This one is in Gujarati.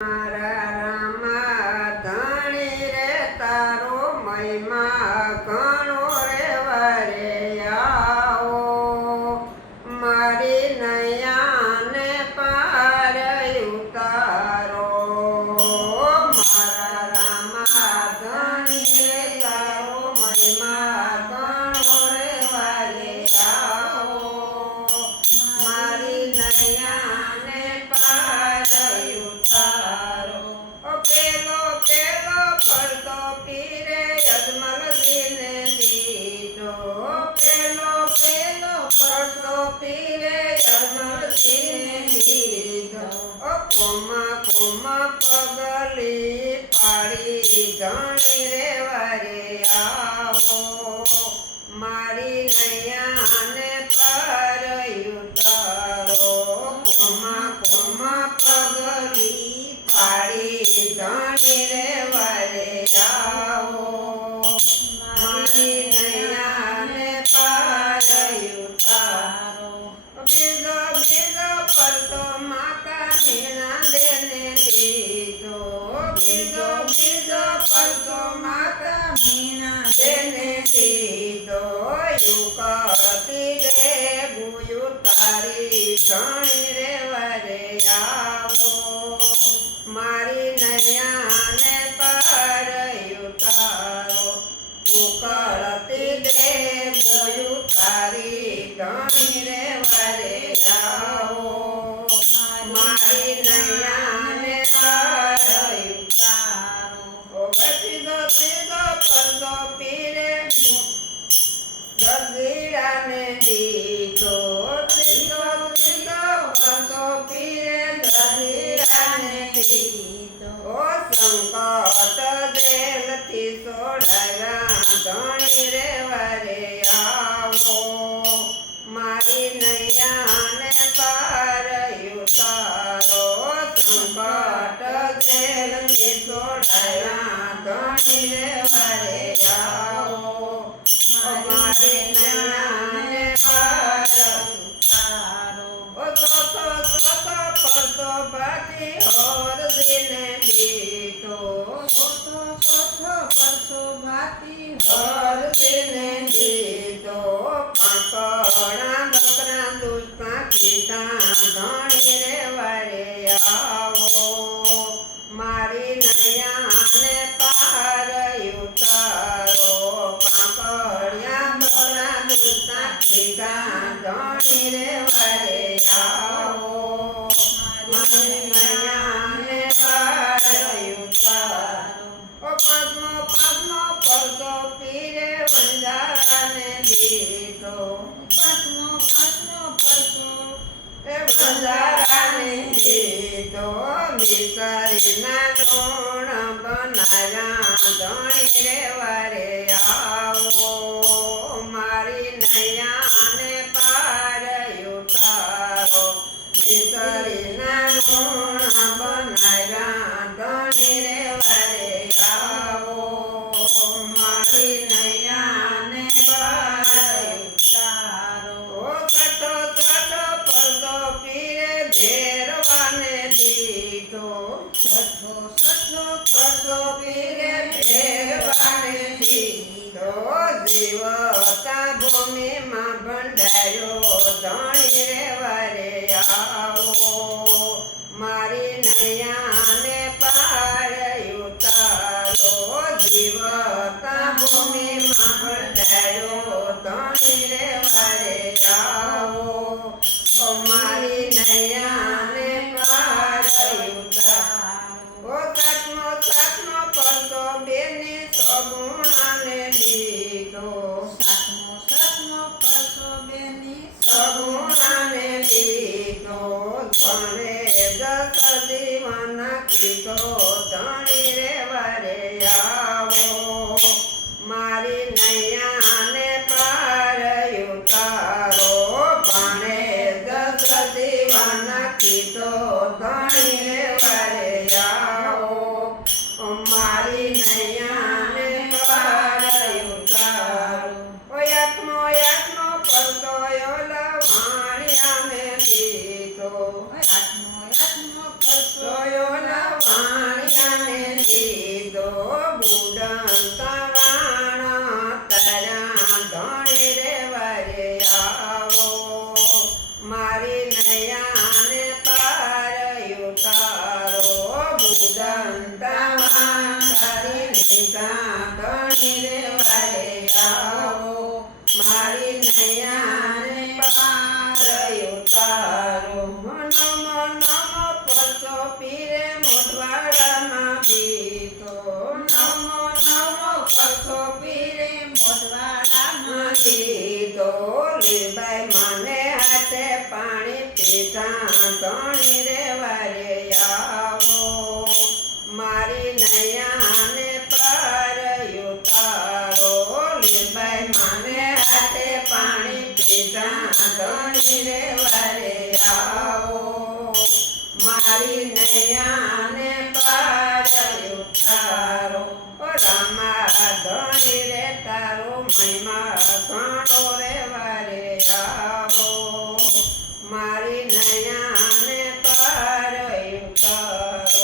મારા રામા ધણી રે તારો મહિમા ઘણો રે વરે આવો મારી નૈયાને પાર ઉતારો મારા રામા ધણી રે તારો મહિમા ઘણો રે વરે આવો મારી નૈયાને પાર ઉતારો પેલો ફરતો પીરે અજમલજીને લીધો પેલો ફરતો પીરે અજમલજીને લીધો કોમા પગલી પાડી ઘણી રે વરે આવો મારી નૈયાને પાર ઉતારો કોમા પગલી પાડી ઘણી રે વરે આવો મારી નૈયાને પાર ઉતારો બીજો ફરતો માતા મીણા દેને લીધો બીજો ફરતો માતા મીણા દેને લીધો યુકતી દે ગુયુ તારી ઘણી રે વરે આવો મારી નૈયાને પાર ઉતારો ઉકળતી દે ગોયું તારી ઘણી રે વરે આવો મારી નૈયાને પાર ઉતારો ત્રીજો ફરતો પીરે ગગીરાને દીધો ત્રીજો ફરતો પીરે ગગીરાને દીધો સંકટ જેલથી છોડાયા ધણી રે વરે આવો મારી નૈયાને પાર ઉતારો સંકટ જેલથી છોડાયા ધણી રે વરે આવો મારી નૈયાને પાર ઉતારો ચોથો ફરતો બાકી હોર દિને દીધો ચોથો ફરતો બાકી હોર દિને દીધો પાંકડા બકરા દુષ્ટા કીધા ધણી રે વરે આવો મારી નૈયાને પાર ઉતારો પાંકડિયા બકરા દુષ્ટા કીધા ધણી રે વરે આવો મારી નૈયાને પાર ઉતારો પાંચમો ફરતો પીરે વંજારાને દીધો પાંચમો ફરતો વંજારાને દીધો મિસરીના નોણ બનાવ્યા ધણી રે વરે આવો મારી નૈયાને પાર ઉતારો મિસરીના નોણ બનાવ્યા ધણી રે વરે આવો મારી નૈયાને પાર ઉતારો છઠ્ઠો ફરતો પીરે ભેરવાને દીધો છઠ્ઠો ફરતો પીરે ભેરવાને દીધો જીવતા ભૂમિમાં ભંડાયો ધણી રે વરે આવો મારી નૈયાને પાર ઉતારો જીવતા ભૂમિમાં ભંડાયો ધણી રે વરે આવો મારી નૈયાને પાર ઉતારો સાતમો ફરતો બેની સગુણાને લીધો સાતમો ફરતો બેની સગુણાને લીધો ધણે દસ જીવન કીધો ધણી રે વરે આવો મારી નૈયાને પાર ઉતારો ભણે દસ જીવન કીધો ધણી રે વરે આવો મારી નૈયાને પાર ઉતારો આઠમો ફરતો લવાણિયાને દીધો આઠમો ફરતો લીધો બુડંત વાણ તારા ધણી રે વારે આવો મારી નયાને પાર ઉતારો બુડંત વાણ તારી લીધા ધણી રે વારે આવો મારી નયાને પાર ઉતારો નમો નમો પરસો પીરે મોઢવાડામાં બીતો નમો નમો પરસો પીરે મોઢવાડામાં બીતો લીરબાઈ માને હાથે પાણી પીધા ધણી રે વારે આવો મારી નયાને પાર ઉતારો લીરબાઈ માને હાથે પાણી પીધા ધણી રે વારે આવો મારી નયાને પાર ઉતારો રામા ધણી રે તારો મહિમા ઘણો રે